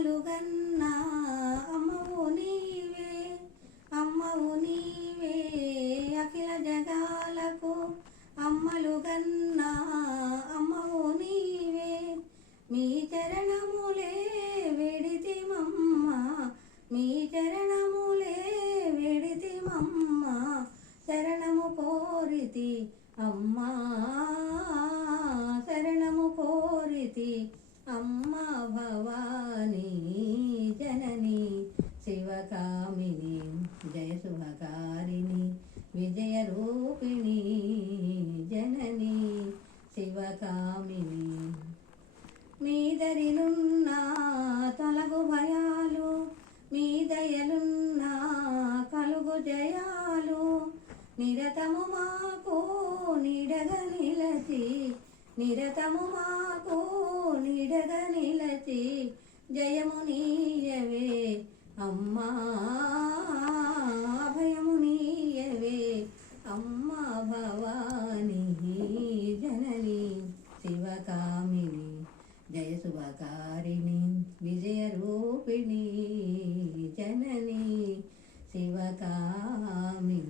అమ్మలు గన్నా అమ్మవు నీవే, అమ్మవు నీవే అఖిల జగాలకు అమ్మలు గన్నా అమ్మవు నీవే. మీ చరణములే వేడితిమమ్మ, మీ చరణములే వేడితిమమ్మ, శరణము కోరితి అమ్మా, శరణము కోరితి అమ్మా. భవానీ జనని శివకామిని జయ శుభకారిణి విజయ రూపిణి జనని శివకామిని. మీ దరినున్నా తొలగు భయాలు, మీ దయలున్నా కలుగు జయాలు, నిరతము మాకు నీడగా నిలచి, నిరతము మాకు నీడగా నిలచి, జయము నీయవే అమ్మా, అభయము నీయవే అమ్మా. భవానీ జనని శివకామిని జయ శుభకారిణి విజయ రూపిణి జనని శివకామిని.